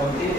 29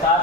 7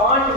5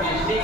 PhD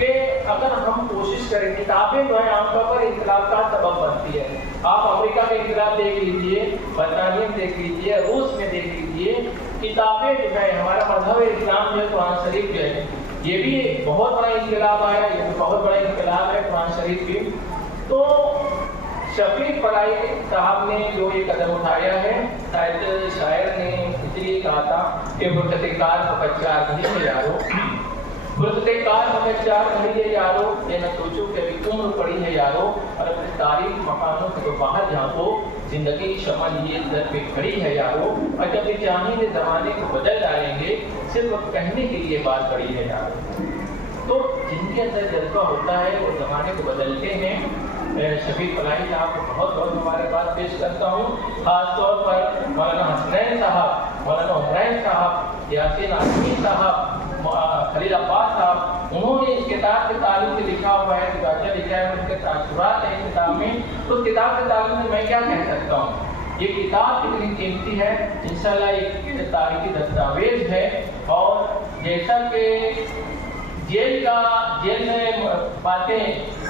کہ اگر ہم کوشش کریں, کتابیں جو ہے عام طور پر انقلاب کا سبب بنتی ہے. آپ امریکہ کا انقلاب دیکھ لیجئے, برطانیہ میں دیکھ لیجئے, روس میں دیکھ لیجئے, کتابیں جو ہے ہمارا مذہب اسلام جو ہے قرآن شریف جو ہے یہ بھی بہت بڑا انقلاب آیا, یہ بھی بہت بڑا انقلاب ہے قرآن شریف بھی. تو شفیق فلاحی صاحب نے جو یہ قدم اٹھایا ہے, شاید شاعر نے اس لیے کہا تھا کہ فرصتکار فقط چار نہیں ہے یارو, فرصتکار فقط چار نہیں ہے یارو, یہ نہ سوچو کہ ابھی عمر پڑی ہے یارو, اور اپنے تاریخ مکانوں سے تو باہر جھانکو, زندگی شمع لیے در پہ کھڑی ہے یارو, اور جب یہ چاہیں گے زمانے کو بدل ڈالیں گے, صرف کہنے کے لیے بات پڑی ہے یارو. تو جن کے اندر جذبہ ہوتا ہے وہ زمانے کو بدلتے ہیں. شفیق فلاحی صاحب کو بہت بہت مبارکباد پیش کرتا ہوں, خاص طور پر مولانا حسنین صاحب, مولانا عمرین صاحب, یاسین عاصمی صاحب, خلیل عباس صاحب, انہوں نے اس کتاب کے تعلق سے لکھا ہوا ہے, اچھا لکھا ہے, ان کے تاثرات ہیں اس کتاب میں. تو اس کتاب کے تعلق سے میں کیا کہہ سکتا ہوں, یہ کتاب کتنی قیمتی ہے, انشاءاللہ ایک تاریخی دستاویز ہے. اور جیسا کہ جیل میں باتیں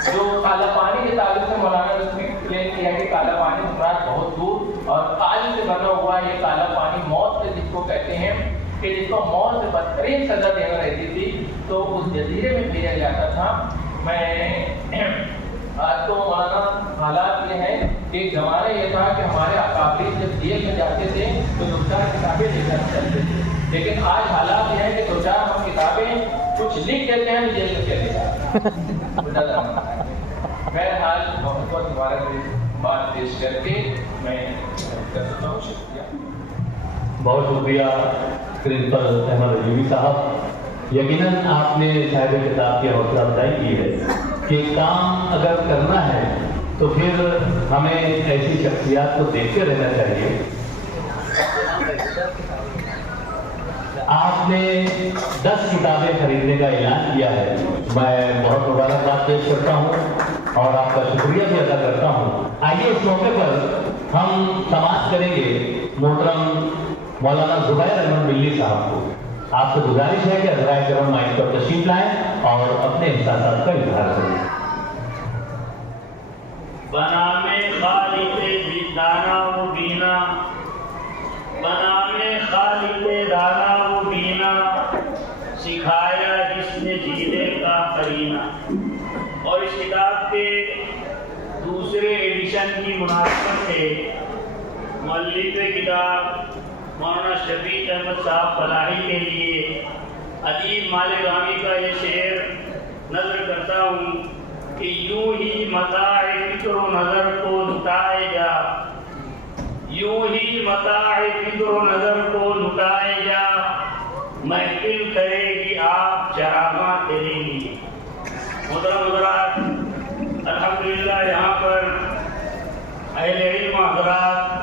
جو کالا پانی کے تعلق سے مولانا نے کلیم کیا کہ کالا پانی مراد بہت دور اور کال سے بنا ہوا ہے, یہ کالا پانی موت سے جس کو کہتے ہیں, کہ جس کو موت سے بدترین سزا دینا رہتی تھی تو اس جزیرے میں بھیجا جاتا تھا. میں آج تو مولانا حالات یہ ہیں کہ ایک زمانہ یہ تھا کہ ہمارے اکابرین جب جیل میں جاتے تھے تو دو چار کتابیں لے کر چلتے تھے, لیکن آج حالات یہ ہیں کہ دو چار ہم کتابیں کچھ لکھ دیتے ہیں جیل میں چلے جاتے ہیں. بہرحال بہت بہت مبارکباد پیش کر کے میں کرتا ہوں. شکریہ. بہت شکریہ پرنسپل احمد ایوبی صاحب. یقیناً آپ نے صاحب کتاب کی حوصلہ افزائی کی ہے کہ کام اگر کرنا ہے تو پھر ہمیں ایسی شخصیات کو دیکھتے رہنا چاہیے. آپ نے 10 کتابیں خریدنے کا اعلان کیا ہے, میں بہت مبارکباد پیش کرتا ہوں اور آپ کا شکریہ بھی ادا کرتا ہوں. آئیے اس موقع پر ہم سماعت کریں گے محترم مولانا زبیر احمد ملی صاحب کو. آپ سے گزارش ہے کہ حضرائے کرام مائک پر تشریف لائیں اور اپنے احساسات کا اظہار کریں. بنام خالق دانا و بینا, بنام خالق دانا و بینا, سکھایا جس نے جینے کا قرینہ. اور اس کتاب کے دوسرے ایڈیشن کی مناسبت سے مؤلف کتاب مولانا شفیق احمد صاحب فلاحی کے لیے ادیب مالکانی کا یہ شعر نظر کرتا ہوں کہ یوں ہی متاع فکر و نظر کو لٹائے جا, یوں ہی متاع فکر و نظر کو لٹائے جا, محفل کرے گی آپ چراغاں تیرے لیے. محترم حضرات, الحمدللہ یہاں پر اہل علم حضرات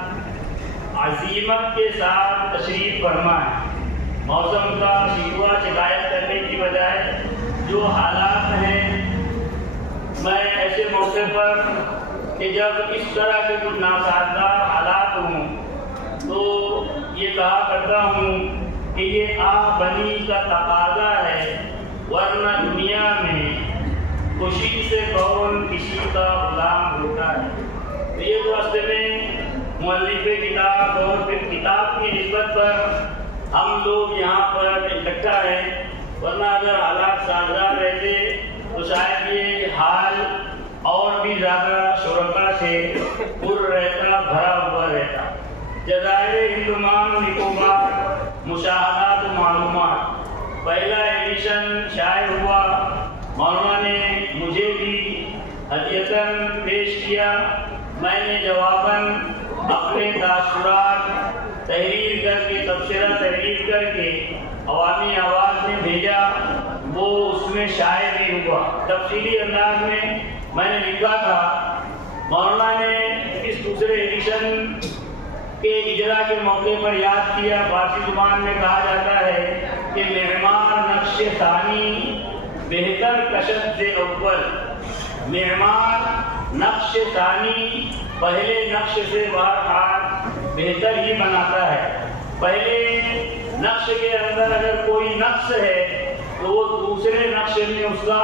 عزیمت کے ساتھ تشریف فرما ہے. موسم کا شکوہ شکایت کرنے کی بجائے جو حالات ہیں, میں ایسے موقع پر کہ جب اس طرح کے کچھ ناسازگار حالات ہوں تو یہ کہا کرتا ہوں کہ یہ آ بنی کا تقاضا ہے, ورنہ دنیا میں خوشی سے کون کسی کا غلام ہوتا ہے. تو یہ تو اصل میں مؤلف کتاب اور پھر کتاب کی نسبت پر ہم لوگ یہاں پر اکٹھا ہیں, ورنہ اگر حالات سازگار رہتے تو شاید یہ حال اور بھی زیادہ شرکا سے پر رہتا, بھرا ہوا رہتا. جزائر ہندومان نکوبار مشاہدات و معلومات پہلا ایڈیشن شائع ہوا, مولانا نے مجھے بھی ہدیتاً پیش کیا. میں نے جواباً اپنے تاثرات تحریر کر کے, تبصرہ تحریر کر کے عوامی آواز میں بھیجا, وہ اس میں شائع بھی ہوا. تفصیلی انداز میں نے لکھا تھا. مولانا نے اس دوسرے ایڈیشن کے اجرا کے موقع پر یاد کیا. فارسی زبان میں کہا جاتا ہے کہ معمار نقش ثانی بہتر کشت سے اول. معمار نقش ثانی پہلے نقش سے بہرحال بہتر ہی بناتا ہے. پہلے نقش کے اندر اگر کوئی نقص ہے تو وہ دوسرے نقشے میں اس کا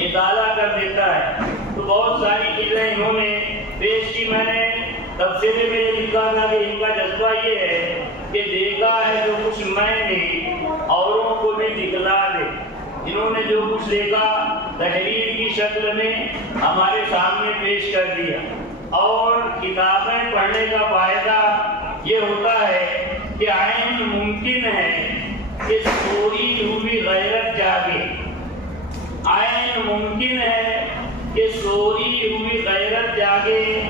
اضالہ کر دیتا ہے۔ تو بہت ساری چیزیں انہوں نے پیش کی۔ میں نے تبصرے میں یہ لکھا تھا کہ ان کا جذبہ یہ ہے کہ دیکھا ہے جو کچھ میں نے اوروں کو بھی دکھلا دے۔ انہوں نے جو کچھ دیکھا تحریر کی شکل میں ہمارے سامنے پیش کر دیا۔ اور کتابیں پڑھنے کا فائدہ یہ ہوتا ہے کہ عین ممکن ہے کہ سوئی ہوئی غیرت جاگے، عین ممکن ہے کہ سوئی ہوئی غیرت جاگے،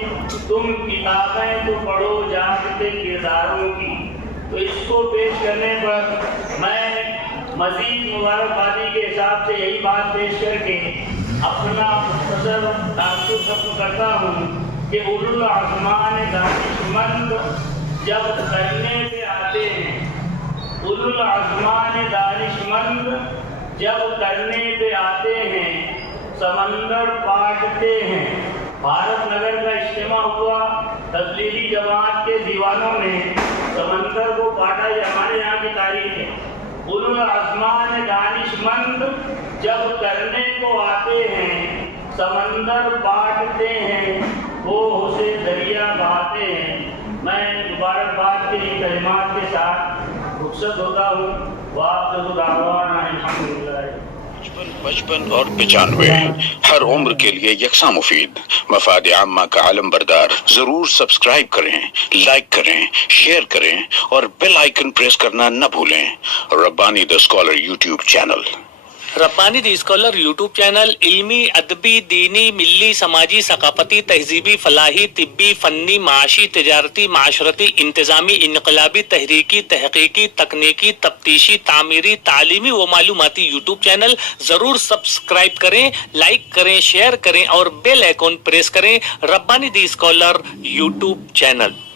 تم کتابیں تو پڑھو جاگتے کرداروں کی۔ تو اس کو پیش کرنے پر میں مزید مبارکبادی کے حساب سے یہی بات پیش کر کے اپنا مختصر تاثر ختم کرتا ہوں کہ اولو العزمان دانشمند جب کرنے پہ آتے ہیں، اولو العزمان دانشمند جب کرنے پہ آتے ہیں، سمندر پاٹتے ہیں۔ بھارت نگر کا اجتماع ہوا، تبلیغی جماعت کے دیوانوں نے سمندر کو کاٹا، یہ ہمارے یہاں کی تاریخ ہے۔ اولو العزمان دانشمند جب کرنے کو آتے ہیں، سمندر پاٹتے ہیں، وہ سے دریا بہاتے ہیں۔ میں مبارکباد کے ان کلمات کے ساتھ رخصت ہوتا ہوں۔ وآخر دعوانا الحمدللہ۔ 55 اور 95 ہر عمر کے لیے یکساں مفید مفاد عامہ کا علم بردار۔ ضرور سبسکرائب کریں، لائک کریں، شیئر کریں اور بیل آئیکن پریس کرنا نہ بھولیں۔ Rabbani the scholar YouTube channel. Rabbani the scholar YouTube channel علمی، ادبی، دینی، ملی، سماجی، ثقافتی، تہذیبی، فلاحی، طبی، فنی، معاشی، تجارتی، معاشرتی، انتظامی، انقلابی، تحریکی، تحقیقی، تکنیکی، تفتیشی، تعمیری، تعلیمی و معلوماتی یوٹیوب چینل۔ ضرور سبسکرائب کریں، لائک کریں، شیئر کریں اور بیل آئیکن پریس کریں۔ ربانی دی اسکالر یوٹیوب چینل۔